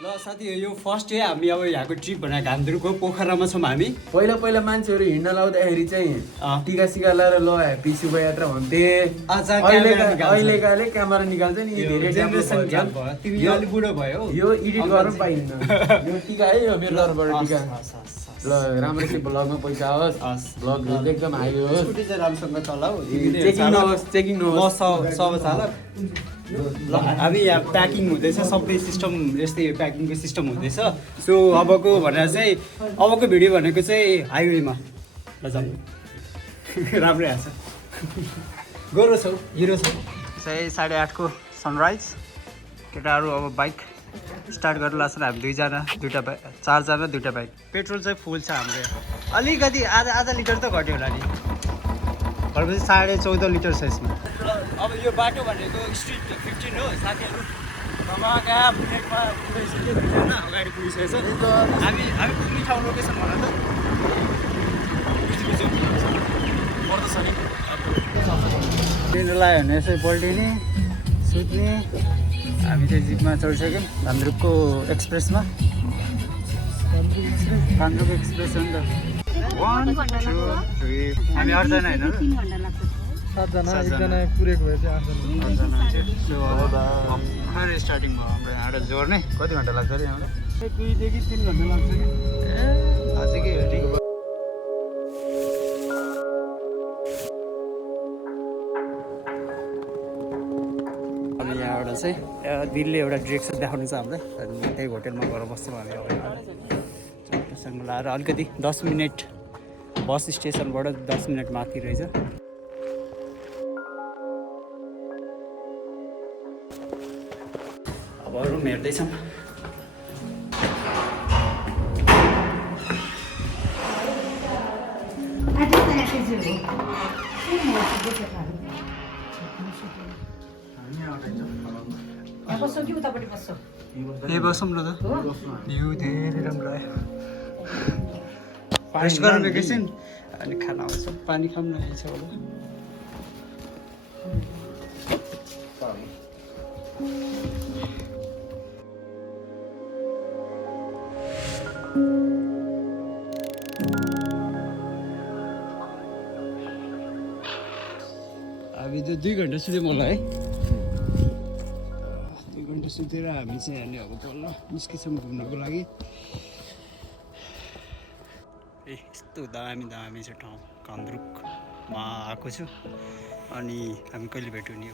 ल साथी यो फर्स्ट डे हामी अब यहाँको ट्रिप भनेर घान्द्रुकको पोखरामा छौँ हामी। पहिला मान्छेहरू हिँड्न लाउँदाखेरि चाहिँ टिका सिका लाएर ल ह्याप्पी शुभ यात्रा भन्थे। अहिलेकाले क्यामेरा निकाल्छ नि धेरै जेनेरेसन ग्याप भयो। तिमी अलि बुढो भयो यो एडिट गर्न पाइँदैन। यो टिका है यो मेरो तर्फबाट टिका। ल राम्रोसित ब्लगमा पैसा आओस्। ब्लग एकदम हाई होस्। स्कुटी चाहिँ राम्रोसँग चलाऊ। चेकिङ नहोस्। सब चालक। ल हामी यहाँ प्याकिङ हुँदैछ, सबै सिस्टम यस्तै प्याकिङको सिस्टम हुँदैछ। सो अबको भनेर चाहिँ अबको भिडियो भनेको चाहिँ हाइवेमा ल जाउँ। राम्रै आएको छ। गोरो छौ हिरो छौ। चाहिँ 8:30 को सनराइज। केटाहरू अब बाइक स्टार्ट गरेर लाग्छ। हामी चारजना दुईवटा बाइक। पेट्रोल चाहिँ फुल छ हाम्रो। अलिकति आधा लिटर त घट्यो होला नि। भनेपछि 14.5 लिटर छ यसमा। अब यो बाटो भनेको स्ट्रिट 15 हो साथीहरू। कहाँ बुलेटमा पुगिसक्यो दुईजना अगाडि पुगिसकेको छ। हामी पुग्ने ठाउँ लोकेसन भन त। पर्दछ नि ट्रेन लगायो भने यसै पल्टिने सुत्ने। हामी चाहिँ जिपमा चढिसक्यौँ घान्द्रुकको एक्सप्रेसमा। घान्द्रुक एक्सप्रेस हो नि त। 1 2 3 हामी 8जना होइन र 7जना एकजना पुरेक भए चाहिँ 8जना। खैर स्टार्टिङ भयो हाम्रो यहाँबाट जोर्ने। कति घन्टा लाग्छ अरे यहाँबाट? 2 देखि 3 घन्टा लाग्छ कि। अझै के हो नि। अनि यहाँबाट चाहिँ दिलले एउटा डिरेक्सन देखाउनु छ हामीलाई। अनि त्यही होटेलमा गएर बस्छौँ हामी अब। चट्टसँग लाएर अलिकति 10 मिनट बस स्टेसनबाट 10 मिनट माथि रहेछ। अब रुम हेर्दैछौँ। ए बसौँ न त। भ्यू धेरै राम्रो आयो। रेस्ट गरौँ एकैछिन अनि खाना आउँछ। पानी खाऊँ न इच्छा होला। हामी त 2 घन्टा सुत्यौँ होला है। 2 घन्टा सुतेर हामी चाहिँ अनि अब बल्ल निस्किन्छौँ घुम्नको लागि। यस्तो दामी चाहिँ ठाउँ घान्द्रुकमा आएको छु। अनि हामी कहिले भेट्यौँ नि।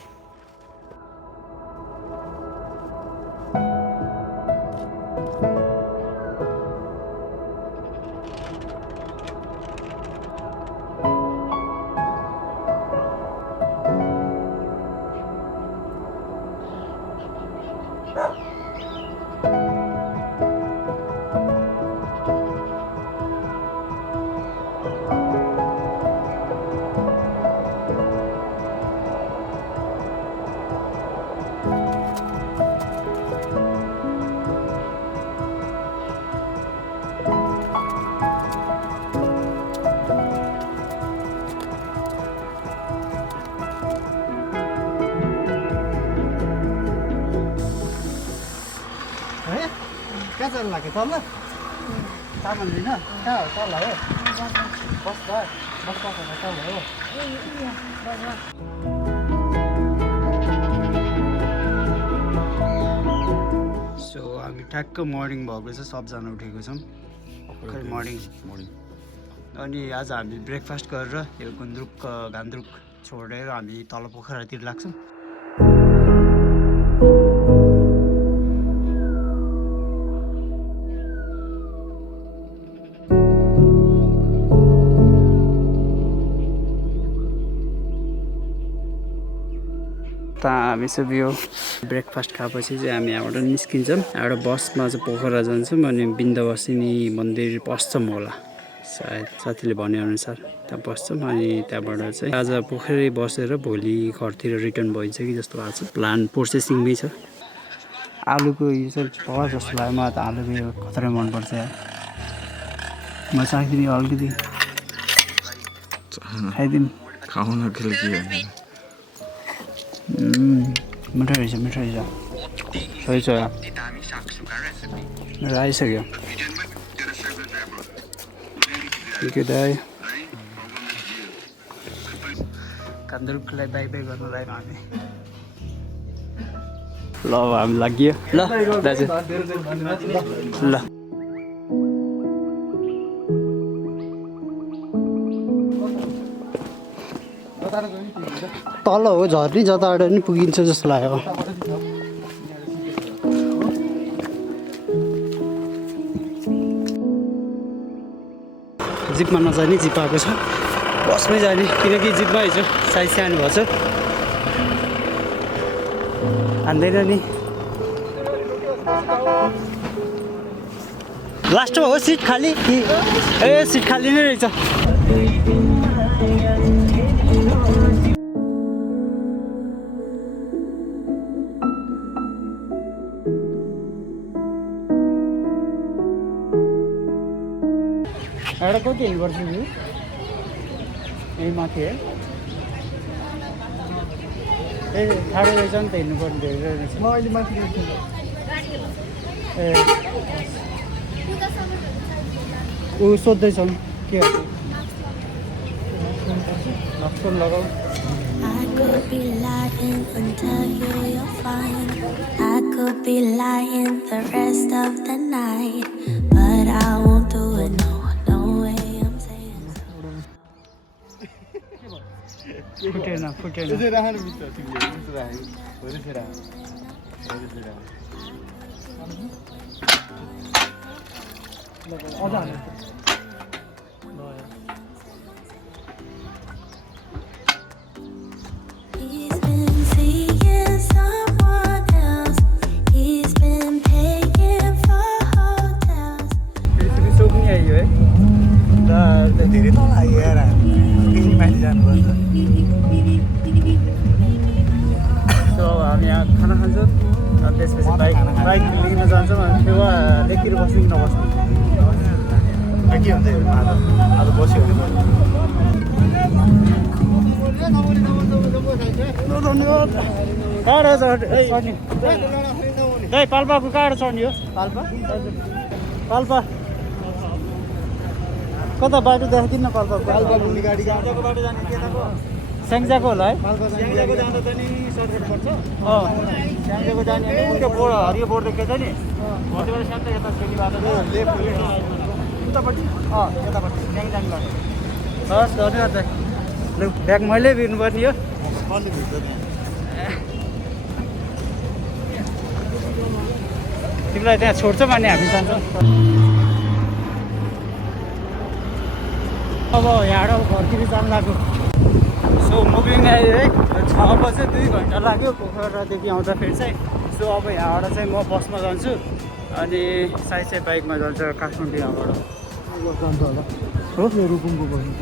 कहाँ चल्नु लाग्यो तल? सामान लिन कहाँ हो? तल हो बस तल हो। सो हामी ठ्याक्क मर्निङ भएको छ। सबजना उठेको छौँ मर्निङ। अनि आज हामी ब्रेकफास्ट गरेर यो घान्द्रुक छोडेर हामी तल पोखरातिर लाग्छौँ। हामी सब यो ब्रेकफास्ट खाएपछि चाहिँ हामी यहाँबाट निस्किन्छौँ। यहाँबाट बसमा चाहिँ पोखरा जान्छौँ। अनि बिन्दवासिनी मन्दिर पस्छौँ होला सायद साथीले भनेअनुसार त्यहाँ पस्छौँ। अनि त्यहाँबाट चाहिँ आज पोखरै बसेर भोलि घरतिर रिटर्न भइन्छ कि जस्तो भएको छ। प्लान प्रोसेसिङमै छ। आलुको यो चाहिँ पर्छ जस्तो लाग्यो मलाई त। आलुको यो खतरा मनपर्छ यार। म चाख्दिनँ अलिकति खाइदिउँ। खाउन के मिठो रहेछ। सही छ। मेरो आइसक्यो दाइ घान्द्रुकलाई बाई बाई गर्नु लाग्यो हामी ल अब हामी लाग्यो ल दाजु ल तल हो झर्ने जताबाट पनि पुगिन्छ जस्तो लाग्यो जिपमा नजाने जिप आएको छ बसमै जाने किनकि जिपमा हिजो साइज सानो भएको छ हान्दैन नि लास्टमा हो सिट खाली ए सिट खाली नै रहेछ एउटा कति हेर्नुपर्छ नि यही माथि है ए ठाडो रहेछ नि त हेर्नुपर्ने धेरै रहेछ म अहिले माथि ए ऊ सोध्दैछौँ के लक्ष्मण लगाऊ I could be lying and tell you you're fine. I could be lying the rest of the night, but I won't do it. No way I'm saying so. फुटेन यसै राख्नु मिल्छ तिमीले यसो राख्यो हो त्यसै राख अझ हाल्नु He's been seeing someone else. He's been paying for hotels. फेरि सोक्ने आइयो है धेरै तल आयो यार फेरि माथि जानुपर्छ सो हामी यहाँ खाना खान्छौँ अनि त्यसपछि बाइक लिन जान्छौँ अनि फेवा लेखतिर बस्नु कि नबस्नु के हुन्छ आज बस्यो भने धन्यवाद टाढो चढ्ने दाइ पाल्पाको कहाँ चढ्ने हो पाल्पा पाल्पा कता बाटो देखाइदिनु न पाल्पाको पाल्पाको गाडी स्याङ्जाको बाटो जाने केताको स्याङ्जाको होला है स्याङ्जाको जाँदा त नि सर्टकट पर्छ स्याङ्जाको जाने हो त्यो बोर्ड हरियो बोर्ड देखेको छ नि भोलिबाट स्याङ्जा यता फेरि बाटो उतापट्टि यतापट्टि स्याङ जाने बाटो हस् धन्यवाद दाइ लु ब्याग मैले बिर्नुपर्ने हो तिमीलाई त्यहाँ छोड्छौँ अनि हामी जान्छौँ अब यहाँबाट घरतिर जानु लाग्यो सो मुभिङ आयो है 6 बजे 2 घन्टा लाग्यो पोखरादेखि आउँदाखेरि चाहिँ सो अब यहाँबाट चाहिँ म बसमा जान्छु अनि साई चाहिँ बाइकमा जान्छ काठमाडौँ यहाँबाट जान्छ होला हो रुकुमको बस्नु